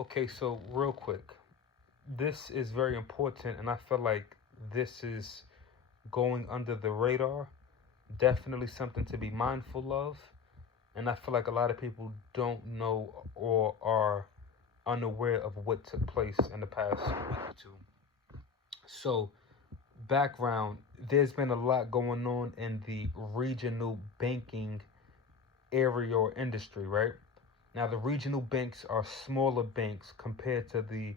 Okay, so real quick, this is very important, and I feel like this is going under the radar. Definitely something to be mindful of, and I feel like a lot of people don't know or are unaware of what took place in the past week or two. So, background, there's been a lot going on in the regional banking area or industry, right? Now, the regional banks are smaller banks compared to the,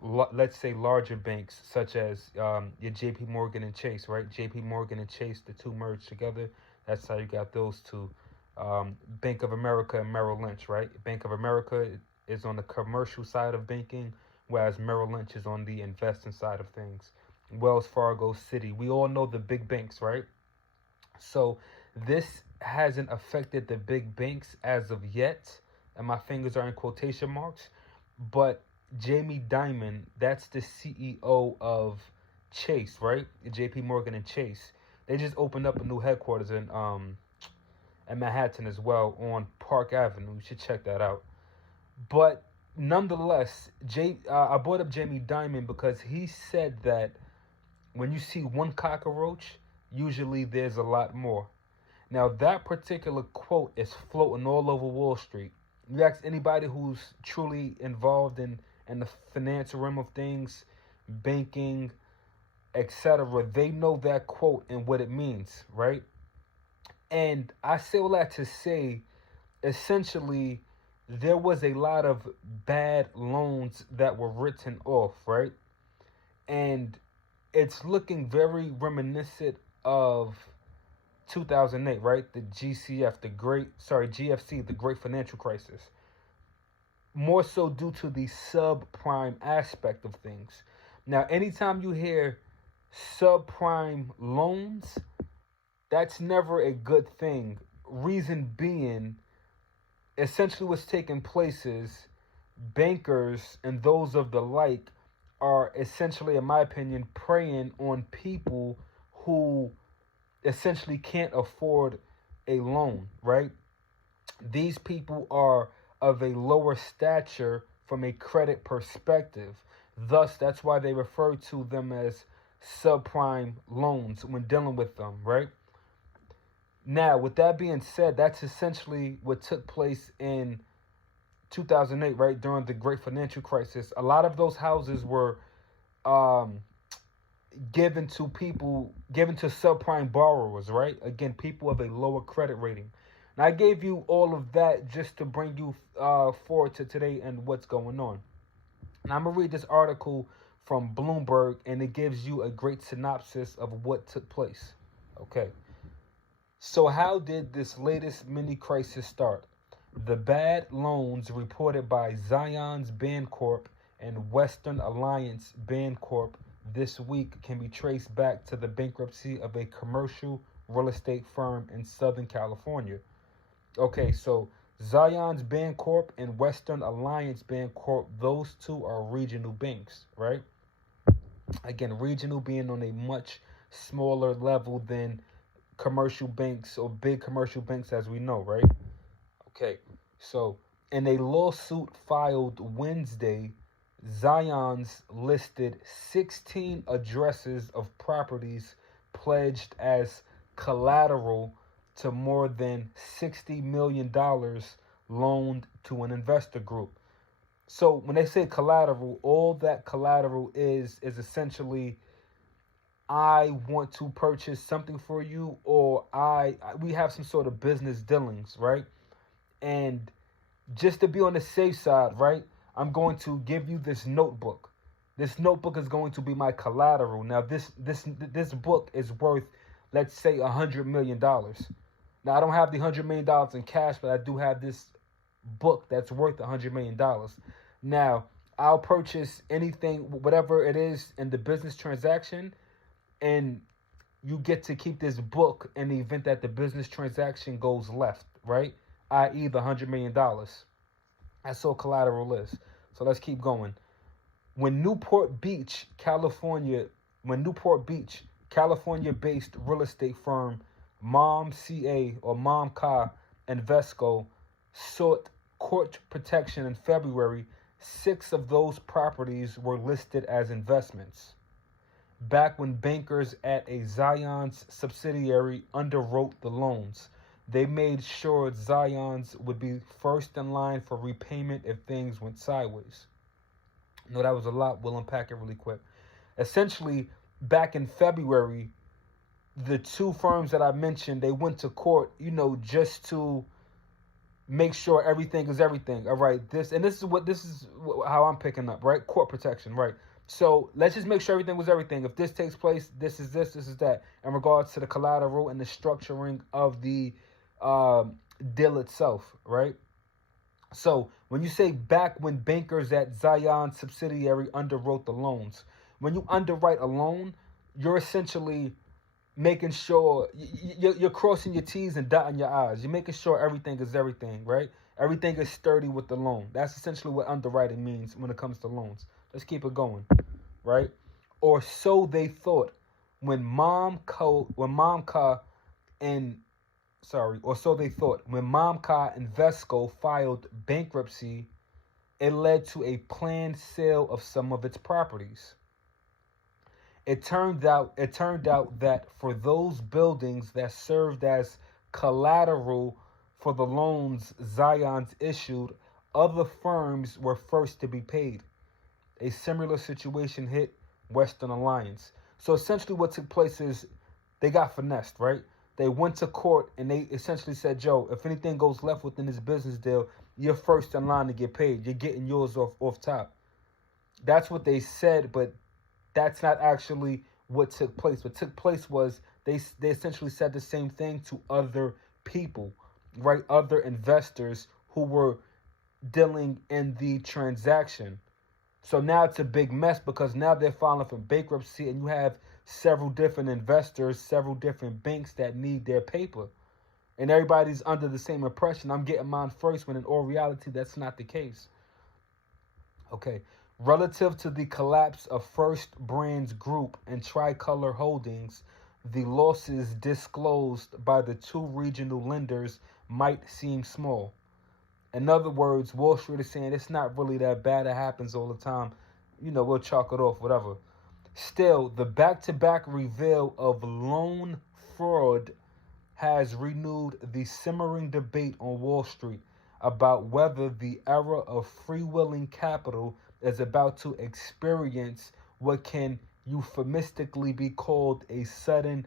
let's say, larger banks such as your JP Morgan and Chase, right? JP Morgan and Chase, the two merged together. That's how you got those two. Bank of America and Merrill Lynch, right? Bank of America is on the commercial side of banking, whereas Merrill Lynch is on the investing side of things. Wells Fargo, Citi. We all know the big banks, right? So this hasn't affected the big banks as of yet, and my fingers are in quotation marks. But Jamie Dimon, that's the CEO of Chase, right? JP Morgan and Chase. They just opened up a new headquarters in Manhattan as well on Park Avenue. You should check that out. But nonetheless, I brought up Jamie Dimon because he said that when you see one cockroach, usually there's a lot more. Now, that particular quote is floating all over Wall Street. You ask anybody who's truly involved in the financial realm of things, banking, etc., they know that quote and what it means, right? And I say all that to say, essentially, there was a lot of bad loans that were written off, right? And it's looking very reminiscent of 2008, right? The GFC, the Great Financial Crisis. More so due to the subprime aspect of things. Now, anytime you hear subprime loans, that's never a good thing. Reason being, essentially what's taking place is bankers and those of the like are essentially, in my opinion, preying on people who essentially can't afford a loan, right? These people are of a lower stature from a credit perspective. Thus, that's why they refer to them as subprime loans when dealing with them, right? Now, with that being said, that's essentially what took place in 2008, right? During the Great Financial Crisis. A lot of those houses were um, given to subprime borrowers, right? Again, people of a lower credit rating. And I gave you all of that just to bring you forward to today and what's going on. And I'm going to read this article from Bloomberg, and it gives you a great synopsis of what took place. Okay. So, how did this latest mini crisis start? The bad loans reported by Zions Bancorp and Western Alliance Bancorp this week can be traced back to the bankruptcy of a commercial real estate firm in Southern California. Okay, so Zions Bancorp and Western Alliance Bancorp, those two are regional banks, right? Again, regional being on a much smaller level than commercial banks or big commercial banks as we know, right? Okay, so in a lawsuit filed Wednesday, Zions listed 16 addresses of properties pledged as collateral to more than $60 million loaned to an investor group. So when they say collateral, all that collateral is essentially I want to purchase something for you, or we have some sort of business dealings, right? And just to be on the safe side, right? I'm going to give you this notebook. This notebook is going to be my collateral. Now, this book is worth, let's say, $100 million. Now, I don't have the $100 million in cash, but I do have this book that's worth $100 million. Now, I'll purchase anything, whatever it is, in the business transaction, and you get to keep this book in the event that the business transaction goes left, right? I.e., the $100 million. That's all collateral is. So let's keep going. When Newport Beach, California-based real estate firm Mom CA or Mom Ka Invesco sought court protection in February, 6 of those properties were listed as investments. Back when bankers at a Zion's subsidiary underwrote the loans, they made sure Zion's would be first in line for repayment if things went sideways. No, that was a lot. We'll unpack it really quick. Essentially, back in February, the 2 firms that I mentioned, they went to court, just to make sure everything is everything. All right, this is how I'm picking up, right? Court protection, right? So let's just make sure everything was everything. If this takes place, this is that, in regards to the collateral and the structuring of the deal itself, right? So when you say back when bankers at Zion subsidiary underwrote the loans, when you underwrite a loan, you're essentially making sure you're crossing your T's and dotting your I's. You're making sure everything is everything, right? Everything is sturdy with the loan. That's essentially what underwriting means when it comes to loans. Let's keep it going, right? Or so they thought when Momca and Invesco filed bankruptcy, it led to a planned sale of some of its properties. It turned out that for those buildings that served as collateral for the loans Zion's issued, other firms were first to be paid. A similar situation hit Western Alliance. So essentially what took place is they got finessed, right? They went to court and they essentially said, Joe, if anything goes left within this business deal, you're first in line to get paid. You're getting yours off top. That's what they said, but that's not actually what took place. What took place was they essentially said the same thing to other people, right? Other investors who were dealing in the transaction. So now it's a big mess because now they're filing for bankruptcy and you have several different investors, several different banks that need their paper. And everybody's under the same impression. I'm getting mine first, when in all reality, that's not the case. Okay. Relative to the collapse of First Brands Group and Tricolor Holdings, the losses disclosed by the 2 regional lenders might seem small. In other words, Wall Street is saying it's not really that bad. It happens all the time. We'll chalk it off, whatever. Still, the back-to-back reveal of loan fraud has renewed the simmering debate on Wall Street about whether the era of freewheeling capital is about to experience what can euphemistically be called a sudden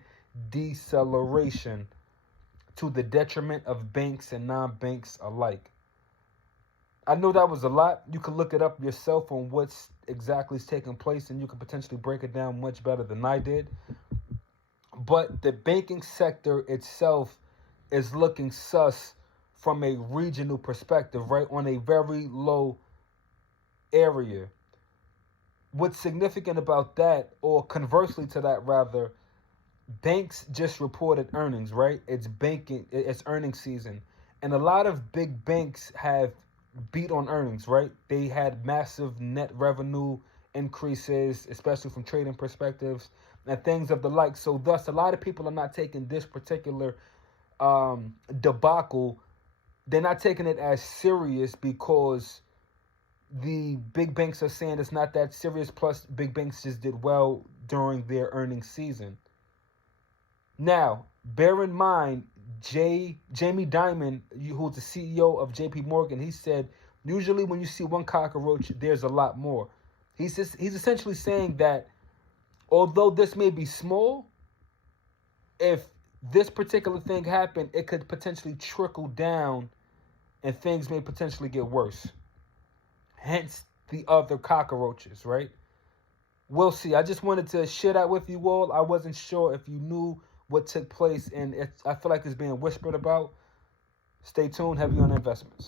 deceleration to the detriment of banks and non-banks alike. I know that was a lot. You can look it up yourself on what's exactly is taking place, and you can potentially break it down much better than I did. But the banking sector itself is looking sus from a regional perspective, right? On a very low area. What's significant about that, or conversely to that rather, banks just reported earnings, right? It's earnings season. And a lot of big banks have beat on earnings, right? They had massive net revenue increases, especially from trading perspectives and things of the like. So thus, a lot of people are not taking this particular debacle. They're not taking it as serious because the big banks are saying it's not that serious. Plus, big banks just did well during their earnings season. Now, bear in mind, Jamie Dimon, who's the CEO of JP Morgan, he said, usually when you see one cockroach, there's a lot more. He's essentially saying that although this may be small, if this particular thing happened, it could potentially trickle down and things may potentially get worse. Hence the other cockroaches, right? We'll see. I just wanted to share that with you all. I wasn't sure if you knew what took place, and I feel like it's being whispered about. Stay tuned. Heavy on investments.